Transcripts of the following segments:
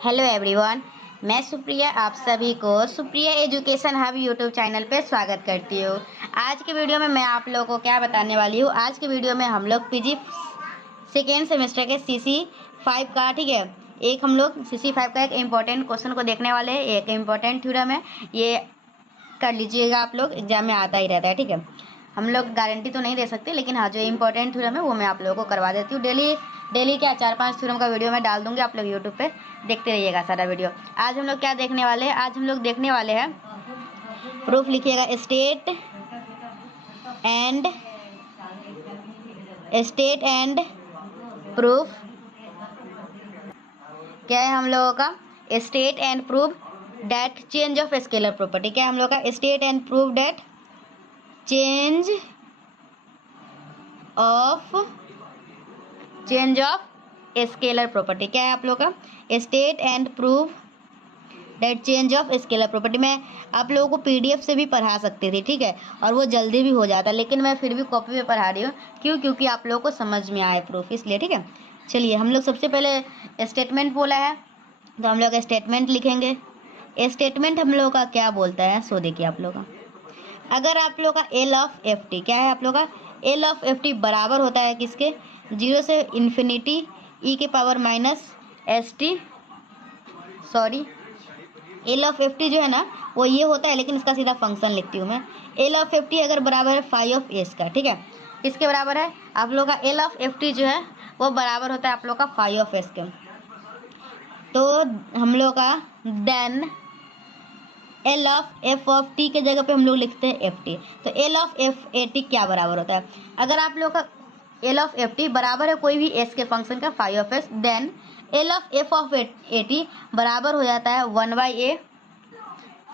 Hello everyone, मैं सुप्रिया आप सभी को Supriya education hub YouTube channel पे स्वागत करती हूँ। आज के वीडियो में मैं आप लोगों को क्या बताने वाली हूँ। आज के वीडियो में हम लोग पीजी सेकेंड सेमेस्टर के CC5 का एक हम लोग CC5 का एक इम्पोर्टेंट क्वेश्चन को देखने वाले हैं। एक इम्पोर्टेंट थ्योरम है, ये कर लीजिएगा आप लोग, एग्जाम में आता ही रहता है। ठीक है, हम लोग गारंटी तो नहीं दे सकते, लेकिन हाँ जो इम्पोर्टेंट थ्योरम है वो मैं आप लोगों को करवा देती हूँ। डेली क्या 4-5 थ्योरम का वीडियो मैं डाल दूंगी, आप लोग यूट्यूब पे देखते रहिएगा सारा वीडियो। आज हम लोग क्या देखने वाले हैं, आज हम लोग देखने वाले हैं प्रूफ। लिखिएगा स्टेट एंड प्रूफ। क्या है हम लोगों का? State and proof that change of scalar property. क्या है हम लोग का? State and proof that change of scalar property. क्या है आप लोग का? State and proof that change of scalar property. मैं आप लोगों को PDF से भी पढ़ा सकती थी, ठीक है, और वो जल्दी भी हो जाता, लेकिन मैं फिर भी कॉपी में पढ़ा रही हूँ। क्यों? क्योंकि आप लोगों को समझ में आए प्रूफ, इसलिए। ठीक है, चलिए हम लोग सबसे पहले स्टेटमेंट बोला है तो हम लोग स्टेटमेंट लिखेंगे। स्टेटमेंट हम लोग का क्या बोलता है, सो देखिए आप लोग का, अगर आप लोग का L ऑफ FT क्या है आप लोग का? L ऑफ FT बराबर होता है किसके? 0 से इन्फिनिटी e के power minus ST, sorry L of FT जो है ना वो ये होता है, लेकिन इसका सीधा फंक्शन लिखती हूँ मैं। L ऑफ FT अगर बराबर है फाई ऑफ S का, ठीक है, किसके बराबर है आप लोग का? L ऑफ FT जो है वो बराबर होता है आप लोग का फाई ऑफ S के। तो हम लोग का then L of F of T के जगह पे हम लोग लिखते हैं FT। तो L ऑफ FAT क्या बराबर होता है? अगर आप लोग का L ऑफ FT बराबर है कोई भी S के फंक्शन का phi of S, then L of F of AT बराबर हो जाता है 1/a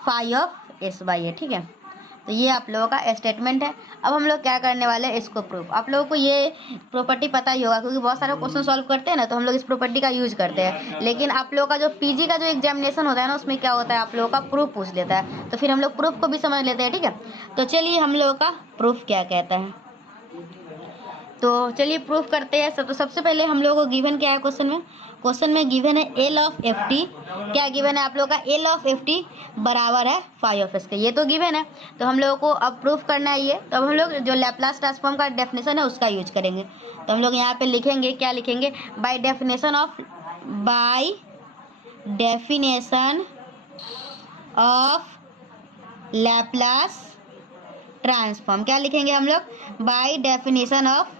फाई ऑफ S/a। ठीक है, तो ये आप लोगों का स्टेटमेंट है। अब हम लोग क्या करने वाले हैं, इसको प्रूफ। आप लोगों को ये प्रॉपर्टी पता ही होगा, क्योंकि बहुत सारा क्वेश्चन सॉल्व करते हैं ना, तो हम लोग इस प्रॉपर्टी का यूज करते हैं। लेकिन आप लोगों का जो PG का जो एग्जामिनेशन होता है ना, उसमें क्या होता है, आप लोगों का प्रूफ पूछ लेता है, तो फिर हम लोग प्रूफ को भी समझ लेते हैं। ठीक है, तो चलिए हम लोगों का प्रूफ क्या कहता है, तो चलिए प्रूफ करते हैं। तो सबसे पहले हम लोगों को गिवन क्या है क्वेश्चन में गिवन है L ऑफ FT। क्या गिवन है आप लोगों का? L ऑफ FT बराबर है फाई ऑफ S के, ये तो गिवन है। तो हम लोगों को अब प्रूफ करना है ये, तो हम लोग जो लैप्लास ट्रांसफॉर्म का डेफिनेशन है उसका यूज करेंगे। तो हम लोग यहाँ पे लिखेंगे, क्या लिखेंगे? By definition of Laplace transform. क्या लिखेंगे हम लोग? By definition of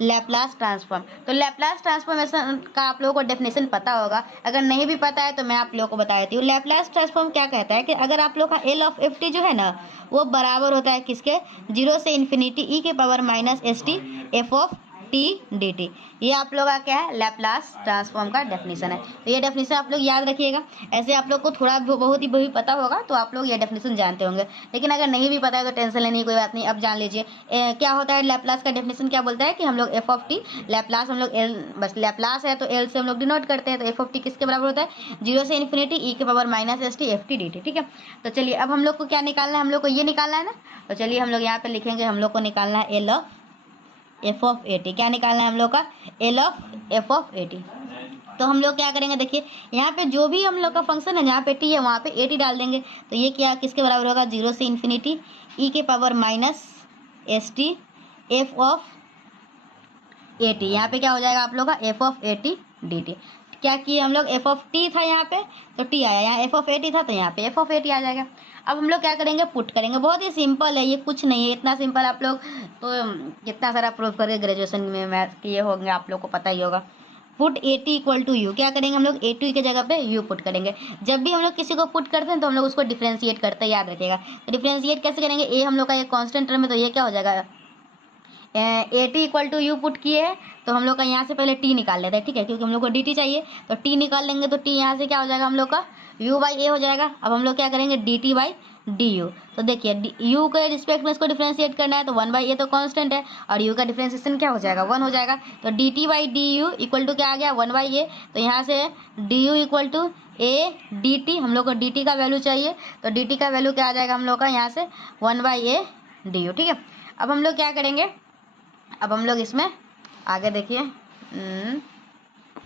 Laplace transform. तो लैप्लास ट्रांसफॉर्मेशन का आप लोगों को डेफिनेशन पता होगा, अगर नहीं भी पता है तो मैं आप लोगों को बता देती हूँ। लैप्लास ट्रांसफॉर्म क्या कहता है कि अगर आप लोग का L ऑफ FT जो है ना वो बराबर होता है किसके? 0 से इन्फिनिटी e के power minus ST F of T dt। ये आप लोग का क्या है? लैप्लास ट्रांसफॉर्म का डेफिनेशन है। तो ये डेफिनेशन आप लोग याद रखिएगा। ऐसे आप लोग को थोड़ा बहुत ही पता होगा तो आप लोग ये डेफिनेशन जानते होंगे, लेकिन अगर नहीं भी पता है तो टेंशन लेने की कोई बात नहीं, अब जान लीजिए। क्या होता है लैप्लास का डेफिनेशन, क्या बोलता है कि हम लोग F ऑफ T लैप्लास, हम लोग L, बस लैप्लास है तो L से हम लोग डिनोट करते हैं, तो F ऑफ T किसके बराबर होता है? 0 से इन्फिनिटी e के power minus ST FT dt। ठीक है, तो चलिए अब हम लोग को क्या निकालना है, हम लोग को ये निकालना है ना, तो चलिए हम लोग यहाँ पे लिखेंगे, हम लोग को निकालना है L of F of AT। क्या निकालना है हम लोग का? L of F of AT। तो हम लोग क्या करेंगे, देखिए यहाँ पे जो भी हम लोग का फंक्शन है, जहाँ पे T है वहाँ पे AT डाल देंगे। तो ये क्या किसके बराबर होगा? 0 से इन्फिनिटी e के power minus ST F of AT। यहाँ पे क्या हो जाएगा आप लोग का? F of AT dt। क्या किए हम लोग? F ऑफ T था यहाँ पे तो T आया, यहाँ F ऑफ AT था तो यहाँ पे F ऑफ AT आ जाएगा। अब हम लोग क्या करेंगे? पुट करेंगे। बहुत ही सिंपल है, ये कुछ नहीं है, इतना सिंपल आप लोग तो कितना सारा प्रूफ करके ग्रेजुएशन में मैथ किए होंगे, आप लोग को पता ही होगा। Put AT equal to u, क्या करेंगे हम लोग? AT के जगह पे यू पुट करेंगे। जब भी हम लोग किसी को पुट करते हैं तो हम लोग उसको डिफ्रेंशिएट करते हैं, याद रखिएगा। डिफ्रेंशिएट कैसे करेंगे? ए हम लोग का ये कांस्टेंट टर्म है, तो ये क्या हो जाएगा? AT equal to u put किए है तो हम लोग का यहाँ से पहले T निकाल लेते हैं, ठीक है, क्योंकि हम लोग को DT चाहिए। तो T निकाल लेंगे तो T यहाँ से क्या हो जाएगा हम लोग का? U बाई A हो जाएगा। अब हम लोग क्या करेंगे? DT by DU। तो देखिए U के रिस्पेक्ट में इसको डिफ्रेंशिएट करना है, तो 1/a तो कांस्टेंट है और U का डिफ्रेंशिएशन क्या हो जाएगा? 1 हो जाएगा। तो DT by DU equal to क्या आ गया? 1/a। तो यहाँ से DU equal to A DT, हम लोग को DT का वैल्यू चाहिए, तो DT का वैल्यू क्या आ जाएगा हम लोग का? यहाँ से 1/a DU। ठीक है, अब हम लोग क्या करेंगे? अब हम लोग इसमें आगे देखिए,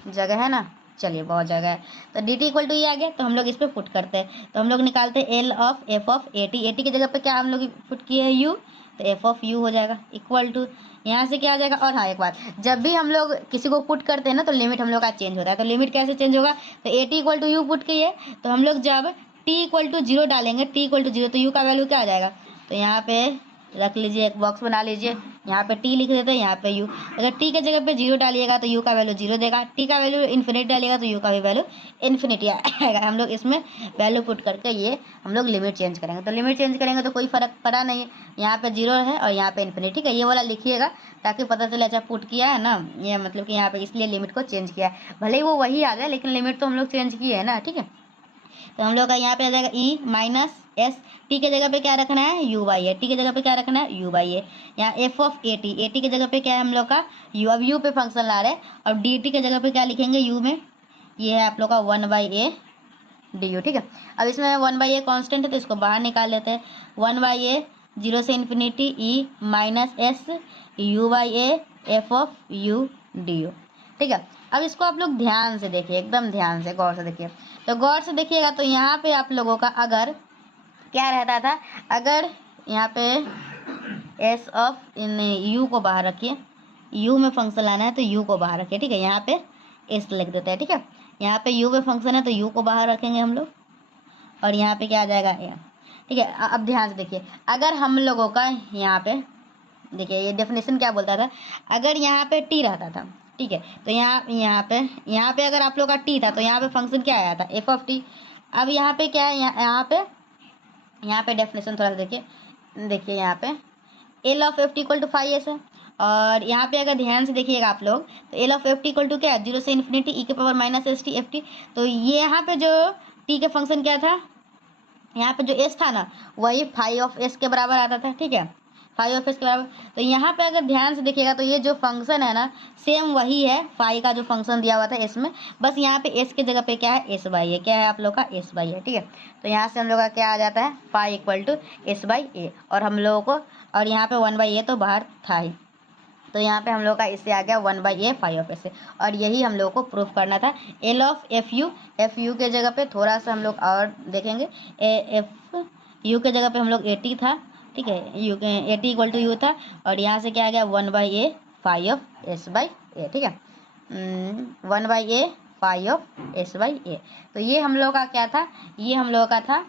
जगह है ना, चलिए बहुत जगह है। तो dt इक्वल टू ये आ गया, तो हम लोग इस पर पुट करते हैं। तो हम लोग निकालते हैं L of F of A T. A T की जगह पे क्या हम लोग पुट किए हैं यू, तो एफ ऑफ यू हो जाएगा इक्वल टू, यहाँ से क्या आ जाएगा। और हाँ एक बात, जब भी हम लोग किसी को पुट करते हैं ना तो लिमिट हम लोग का चेंज होता है। तो लिमिट कैसे चेंज होगा, तो A T equal to u put किए, तो हम लोग जब टी इक्वल टू जीरो डालेंगे, टी इक्वल टू जीरो, तो यू का वैल्यू क्या आ जाएगा, तो यहाँ पे रख लीजिए, एक बॉक्स बना लीजिए, यहाँ पे टी लिख देते हैं, यहाँ पे यू। अगर टी के जगह पे जीरो डालिएगा तो यू का वैल्यू जीरो देगा, टी का वैल्यू इन्फिनिटी डालिएगा तो यू का भी वैल्यू इन्फिनिटी आएगा। हम लोग इसमें वैल्यू पुट करके ये हम लोग लिमिट चेंज करेंगे। तो लिमिट चेंज करेंगे तो कोई फर्क पड़ा नहीं है, यहाँ पे जीरो है और यहाँ पे इन्फिनिटी, ठीक है। ये वाला लिखिएगा ताकि पता चले अच्छा पुट किया है ना, ये मतलब कि यहाँ पे इसलिए लिमिट को चेंज किया है। भले ही वो वही आ जाए लेकिन लिमिट तो हम लोग चेंज किए है ना, ठीक है। तो हम लोग का यहाँ पे आ जाएगा ई माइनस एस, टी के जगह पे क्या रखना है यू बाई ए, टी के जगह पे क्या रखना है यू बाई ए। यहाँ एफ ऑफ ए टी के जगह पे क्या है हम लोग का यू, अब यू पे फंक्शन ला रहे हैं। और डी टी के जगह पे क्या लिखेंगे यू में, ये है आप लोग का 1/a डी यू, ठीक है। अब इसमें 1/a कॉन्स्टेंट है तो इसको बाहर निकाल लेते हैं। 1/a 0 से infinity E minus S U by A F of U D you, ठीक है। अब इसको आप लोग ध्यान से देखिए, एकदम ध्यान से गौर से देखिए। तो गौर से देखिएगा तो यहाँ पे आप लोगों का अगर क्या रहता था, अगर यहाँ पे एस ऑफ इन यू को बाहर रखिए, यू में फंक्शन लाना है तो यू को बाहर रखिए, ठीक है। यहाँ पे एस लिख देते हैं, ठीक है। यहाँ पे यू में फंक्शन है तो यू को बाहर रखेंगे हम लोग, और यहाँ पे क्या आ जाएगा ए, ठीक है। अब ध्यान से देखिए, अगर हम लोगों का यहाँ पे देखिए ये डेफिनेशन क्या बोलता था, अगर यहाँ पे टी रहता था, ठीक है, तो यहाँ पे अगर आप लोग का टी था तो यहाँ पे फंक्शन क्या आया था एफ ऑफ टी। अब यहाँ पे क्या है, यहाँ पे डेफिनेशन थोड़ा सा देखिए यहाँ पे L of F T equal to 5s है। और यहाँ पे अगर ध्यान से देखिएगा आप लोग तो L of F T equal to क्या है 0 से इन्फिनिटी ई के power minus S T F T. तो ये यहाँ पे जो टी के फंक्शन क्या था, यहाँ पे जो एस था ना वही 5 के बराबर आता था, ठीक है, 5 के बराबर। तो यहाँ पे अगर ध्यान से देखिएगा तो ये जो फंक्शन है ना सेम वही है 5 का जो फंक्शन दिया हुआ था एस में, बस यहाँ पे एस के जगह पे क्या है एस बाई ए, क्या है आप लोग का एस बाई ए, ठीक है। तो यहाँ से हम लोग का क्या आ जाता है 5 इक्वल टू एस बाई ए, और हम लोगों को और यहाँ पे 1/a तो बाहर था ही, तो यहाँ पे हम लोग का इससे आ गया 1/a 5 से। और यही हम लोग को प्रूफ करना था। एल ऑफ एफ यू के जगह पे थोड़ा सा हम लोग और देखेंगे, एफ यू के जगह पे हम लोग 80 था, ठीक है, यू 80 इक्वल टू यू था, और यहाँ से क्या आ गया 1/a 5s/a, ठीक है, 1/a 5s/a। तो ये हम लोग का क्या था, ये हम लोग का था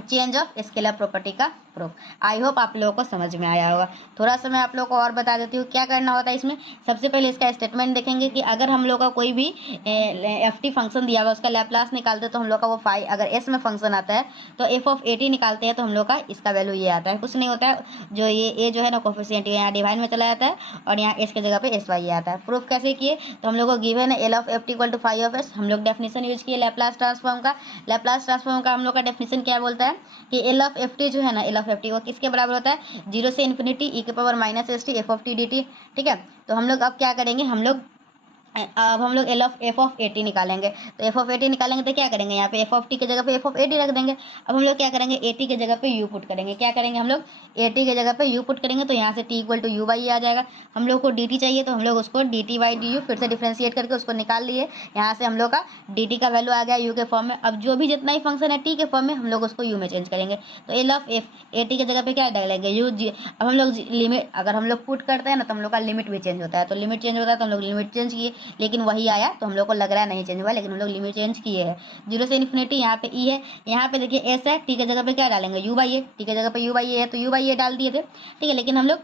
चेंज ऑफ स्केलर प्रॉपर्टी का प्रूफ। आई होप आप लोगों को समझ में आया होगा। थोड़ा सा मैं आप लोगों को और बता देती हूँ क्या करना होता है इसमें। सबसे पहले इसका स्टेटमेंट देखेंगे कि अगर हम लोग का कोई भी एफ टी फंक्शन दिया हुआ उसका लैप्लास निकालते तो हम लोग का वो 5, अगर एस में फंक्शन आता है तो एफ ऑफ ए टी निकालते हैं तो हम लोग का इसका वैल्यू ये आता है, कुछ नहीं होता है, जो ये ए जो है ना कोफिशिएंट यहाँ डिवाइड में चला जाता है और यहाँ एस के जगह पे एस वाई आता है। प्रूफ कैसे किए, तो हम लोग को गिवन है L of F T equal to 5s, हम लोग डेफिनेशन यूज किए लैप्लास ट्रांसफॉर्म का। लैप्लास ट्रांसफॉर्म का हम लोग का डेफिनेशन क्या बोलता है कि एल ऑफ एफ टी जो है ना, एल ऑफ एफ टी वो किसके बराबर होता है 0 से इन्फिनिटी ई के power minus S T F of T D T, ठीक है। तो हम लोग अब क्या करेंगे, अब हम लोग एफ ऑफ ए टी निकालेंगे। तो एफ ऑफ ए टी निकालेंगे तो क्या करेंगे, यहाँ पे एफ ऑफ टी के जगह पे एफ ऑफ ए टी रख देंगे। अब हम लोग क्या करेंगे ए टी के जगह पे यू पुट करेंगे, क्या करेंगे हम लोग ए टी के जगह पे यू पुट करेंगे, तो यहाँ से T equal to U by A आ जाएगा। हम लोग को डी टी चाहिए तो हम लोग उसको D T by D you फिर से डिफ्रेंशिएट करके उसको निकाल लिए। यहाँ से हम लोग का डी टी का वैल्यू आ गया यू के फॉर्म में। अब जो भी जितना ही फंक्शन है टी के फॉर्म में हम लोग उसको यू में चेंज करेंगे। तो L of F A T के जगह पे क्या डालेंगे यू जी। अब हम लोग लिमिट अगर हम लोग पुट करते हैं ना तो हम लोग का लिमिट भी चेंज होता है, तो लिमिट चेंज होता है तो हम लोग लिमिट चेंज किए लेकिन वही आया, तो हम लोग को लग रहा है नहीं चेंज हुआ लेकिन हम लोग लिमिट चेंज किए हैं। 0 से इन्फिनिटी यहाँ पे ई है, यहाँ पे देखिए एस है, टी के जगह पे क्या डालेंगे यू बाई ए, टी के जगह पे यू बाई ए है तो यू बाई ए डाल दिए थे, ठीक है। लेकिन हम लोग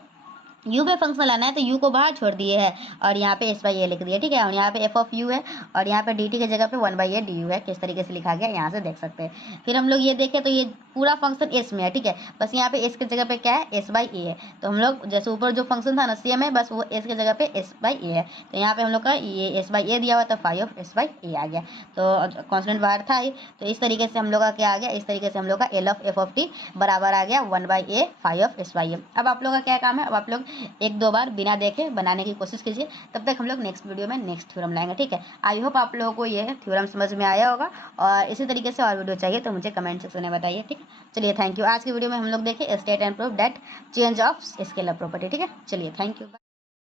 यू पे फंक्शन लाना है तो यू को बाहर छोड़ दिए है और यहाँ पे एस बाई ए लिख दिया, ठीक है। और यहाँ पे एफ ऑफ यू है और यहाँ पे डी टी के जगह पे 1/a डी यू है, किस तरीके से लिखा गया यहाँ से देख सकते हैं। फिर हम लोग ये देखें तो ये पूरा फंक्शन एस में है, ठीक है, बस यहाँ पे एस के जगह पे क्या है एस बाई ए है। तो हम लोग जैसे ऊपर जो फंक्शन था ना सेम है, बस वो एस के जगह पे एस बाई ए है। तो यहाँ पे हम लोग का ये एस बाई ए दिया हुआ तो 5s/a आ गया, तो कॉन्स्टेंट बाहर था ही। तो इस तरीके से हम लोग का क्या आ गया, इस तरीके से हम लोग का L of F of T बराबर आ गया 1/a 5s/a। अब आप लोग का क्या काम है, अब आप लोग 1-2 बार बिना देखे बनाने की कोशिश कीजिए, तब तक हम लोग नेक्स्ट वीडियो में नेक्स्ट थ्योरम लाएंगे, ठीक है। आई होप आप लोगों को ये थ्योरम समझ में आया होगा, और इसी तरीके से और वीडियो चाहिए तो मुझे कमेंट सेक्शन में बताइए, ठीक है। चलिए थैंक यू। आज की वीडियो में हम लोग देखें state and proof that change of scalar property, ठीक है। चलिए थैंक यू।